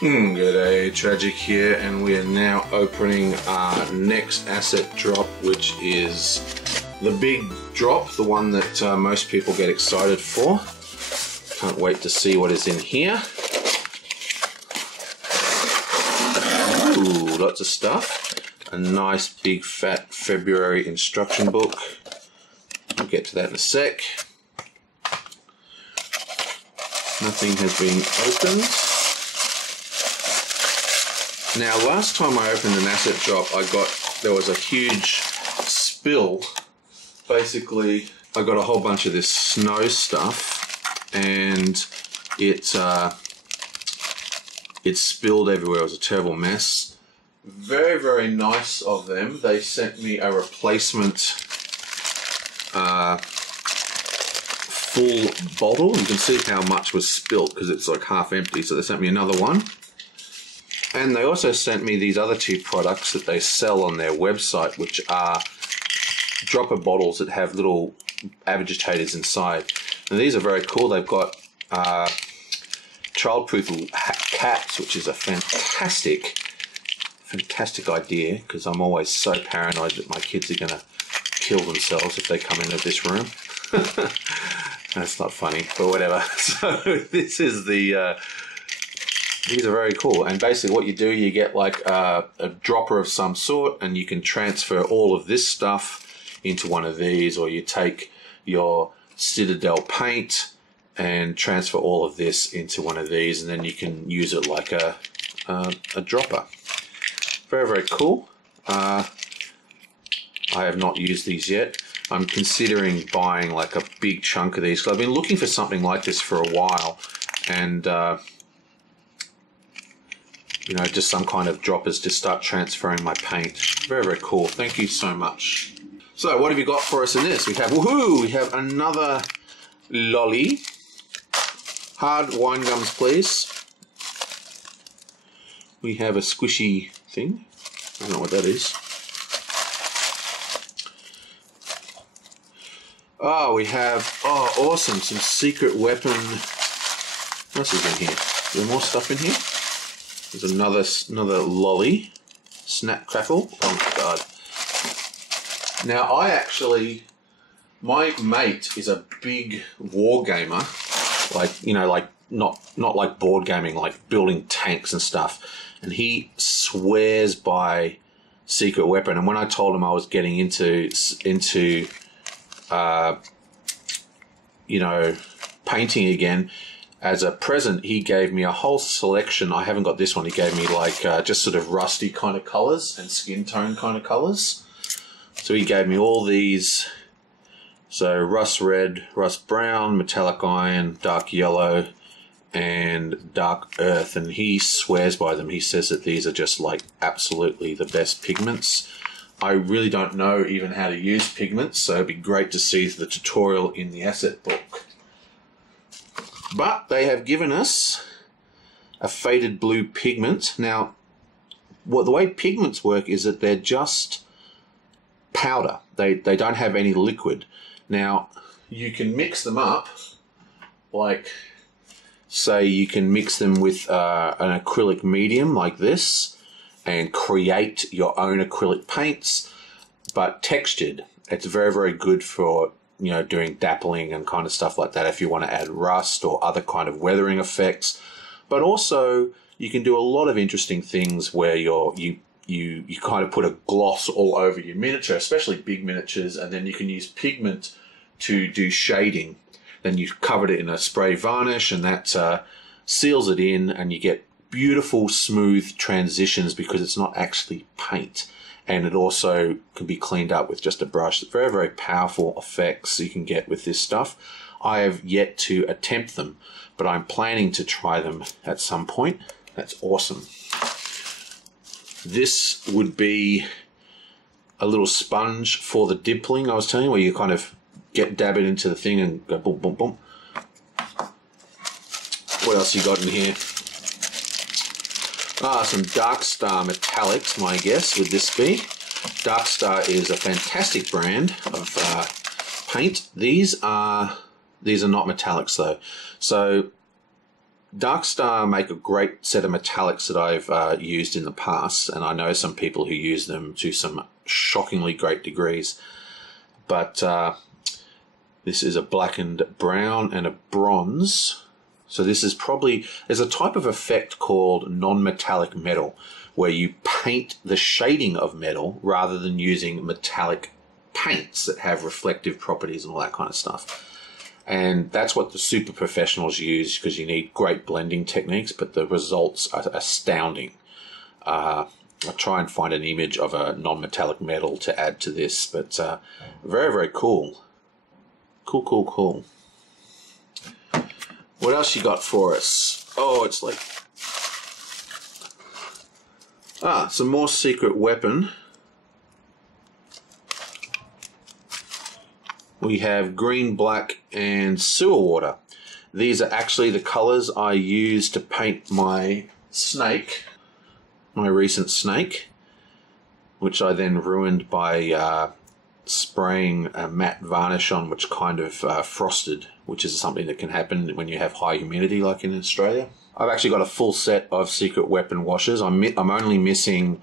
G'day, Tragic here, and we are now opening our next asset drop, which is the big drop, the one that most people get excited for. Can't wait to see what is in here. Ooh, lots of stuff. A nice big fat Feburary instruction book. I'll get to that in a sec. Nothing has been opened. Now, last time I opened an asset drop, there was a huge spill. Basically, I got a whole bunch of this snow stuff, and it spilled everywhere. It was a terrible mess. Very, very nice of them. They sent me a replacement full bottle. You can see how much was spilled because it's like half empty. So they sent me another one. And they also sent me these other two products that they sell on their website, which are dropper bottles that have little agitators inside. And these are very cool. They've got childproof caps, which is a fantastic idea, because I'm always so paranoid that my kids are going to kill themselves if they come into this room. That's not funny, but whatever. So this is the... these are very cool, and basically what you do, you get like a dropper of some sort, and you can transfer all of this stuff into one of these, or you take your Citadel paint and transfer all of this into one of these, and then you can use it like a dropper. Very, very cool. I have not used these yet. I'm considering buying like a big chunk of these, because I've been looking for something like this for a while, and you know, just some kind of droppers to start transferring my paint. Very, very cool. Thank you so much. So what have you got for us in this? We have, woohoo, we have another lolly. Hard wine gums, please. We have a squishy thing. I don't know what that is. Oh, we have, oh, awesome, some secret weapon. What else is in here? Is there more stuff in here? There's another lolly. Snap Crackle. Oh my god. Now my mate is a big war gamer. Like, you know, like not like board gaming, like building tanks and stuff. And he swears by secret weapon. And when I told him I was getting into you know, painting again, as a present, he gave me a whole selection. I haven't got this one. He gave me like just sort of rusty kind of colors and skin tone kind of colors. So he gave me all these. So rust red, rust brown, metallic iron, dark yellow, and dark earth. And he swears by them. He says that these are just like absolutely the best pigments. I really don't know even how to use pigments, so it'd be great to see the tutorial in the asset book. But they have given us a faded blue pigment. Now, the way pigments work is that they're just powder. They don't have any liquid. Now, you can mix them up, like, say you can mix them with an acrylic medium like this and create your own acrylic paints, but textured. It's very, very good for, you know, doing dappling and kind of stuff like that if you want to add rust or other kind of weathering effects. But also you can do a lot of interesting things where you kind of put a gloss all over your miniature, especially big miniatures, and then you can use pigment to do shading. Then you covered it in a spray varnish, and that seals it in, and you get beautiful smooth transitions because it's not actually paint. And it also can be cleaned up with just a brush. Very, very powerful effects you can get with this stuff. I have yet to attempt them, but I'm planning to try them at some point. That's awesome. This would be a little sponge for the dimpling I was telling you, where you kind of dab it into the thing and go boom, boom, boom. What else you got in here? Some Dark Star metallics, my guess would this be. Dark Star is a fantastic brand of paint. These are not metallics though. So Darkstar make a great set of metallics that I've used in the past, and I know some people who use them to some shockingly great degrees. But this is a blackened brown and a bronze. So this is probably, there's a type of effect called non-metallic metal, where you paint the shading of metal rather than using metallic paints that have reflective properties and all that kind of stuff. And that's what the super professionals use, because you need great blending techniques, but the results are astounding. I'll try and find an image of a non-metallic metal to add to this, but very, very cool. Cool, cool, cool. What else you got for us? Oh, it's like... some more Secret Weapon. We have green, black, and sewer water. These are actually the colors I used to paint my snake, my recent snake, which I then ruined by spraying a matte varnish on, which kind of frosted, which is something that can happen when you have high humidity like in Australia. I've actually got a full set of Secret Weapon washes. I'm only missing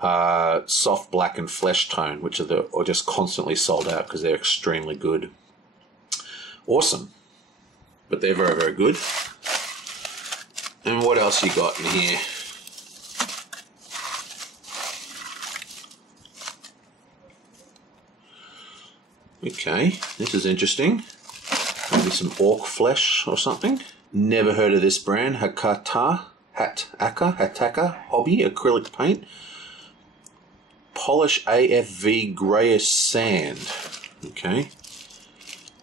soft black and flesh tone, which are just constantly sold out because they're extremely good. Awesome. But they're very, very good. And what else you got in here? Okay, this is interesting. Maybe some orc flesh or something. Never heard of this brand. Hataka Hobby Acrylic Paint. Polish AFV Greyish Sand. Okay.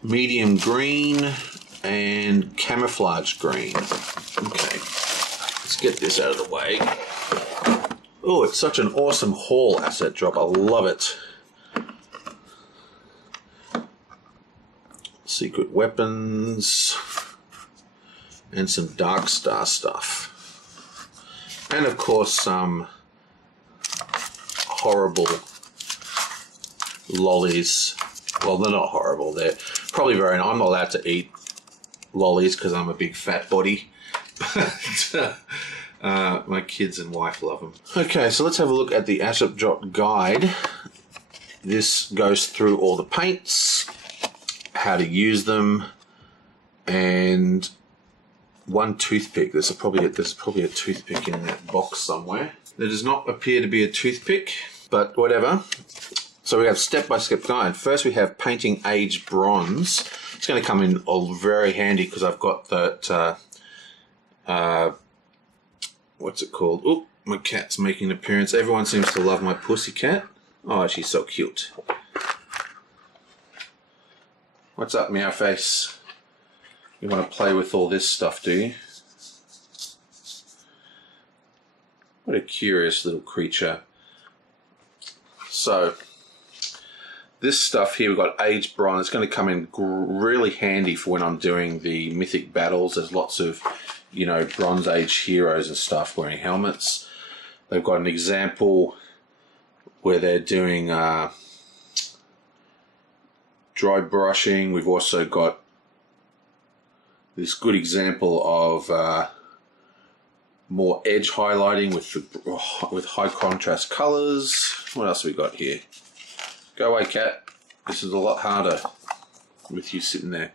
Medium green and camouflage green. Okay. Let's get this out of the way. Oh, it's such an awesome haul asset drop. I love it. Secret Weapons and some Darkstar stuff, and of course some horrible lollies. Well, they're not horrible, they're probably very... I'm not allowed to eat lollies because I'm a big fat body, but my kids and wife love them. Okay, so let's have a look at the asset drop guide. This goes through all the paints, how to use them, and one toothpick. There's probably a toothpick in that box somewhere. There does not appear to be a toothpick, but whatever. So we have step-by-step guide. First we have painting aged bronze. It's going to come in very handy because I've got that, what's it called? Oh, my cat's making an appearance. Everyone seems to love my pussy cat. Oh, she's so cute. What's up, meow face? You want to play with all this stuff, do you? What a curious little creature. So, this stuff here, we've got aged bronze. It's going to come in really handy for when I'm doing the mythic battles. There's lots of, you know, Bronze Age heroes and stuff wearing helmets. They've got an example where they're doing dry brushing. We've also got this good example of more edge highlighting with high contrast colors. What else have we got here? Go away, cat. This is a lot harder with you sitting there.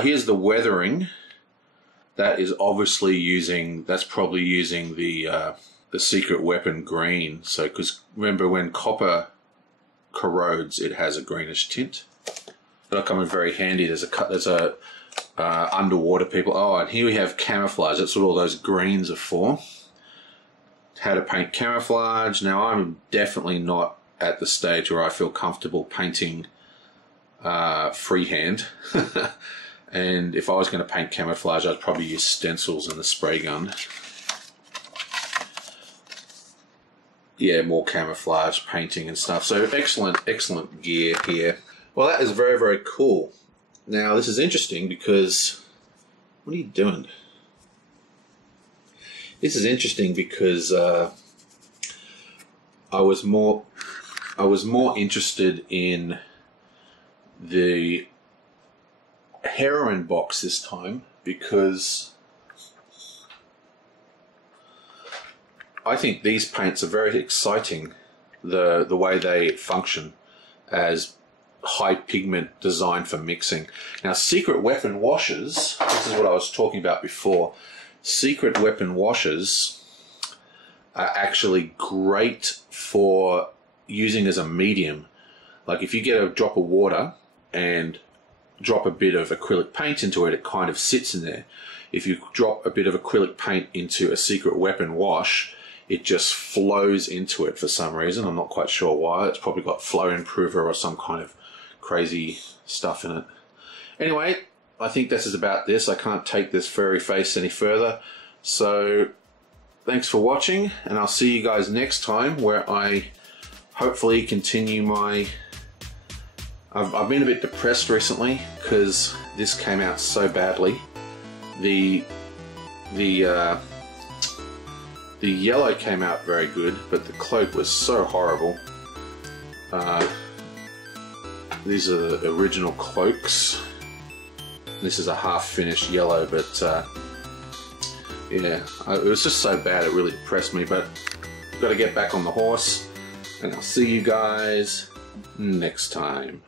Here's the weathering. That is obviously using, that's probably using the Secret Weapon green. So, because remember when copper corrodes, it has a greenish tint. That'll come in very handy. There's a underwater people. Oh, and here we have camouflage. That's what all those greens are for. How to paint camouflage. Now, I'm definitely not at the stage where I feel comfortable painting freehand. And if I was going to paint camouflage, I'd probably use stencils and the spray gun. Yeah, more camouflage painting and stuff. So excellent gear here. Well, that is very, very cool. Now, this is interesting because... What are you doing? This is interesting because I was more interested in the heroine box this time because I think these paints are very exciting, the way they function as high pigment design for mixing. Now, secret weapon washes, this is what I was talking about before. Secret weapon washes are actually great for using as a medium. Like if you get a drop of water and drop a bit of acrylic paint into it, it kind of sits in there. If you drop a bit of acrylic paint into a secret weapon wash, it just flows into it for some reason. I'm not quite sure why. It's probably got flow improver or some kind of crazy stuff in it. Anyway, I think this is about this. I can't take this furry face any further. So thanks for watching, and I'll see you guys next time, where I hopefully continue my... I've been a bit depressed recently because this came out so badly. The yellow came out very good, but the cloak was so horrible. These are the original cloaks. This is a half-finished yellow, but yeah, it was just so bad it really depressed me, but I've got to get back on the horse, and I'll see you guys next time.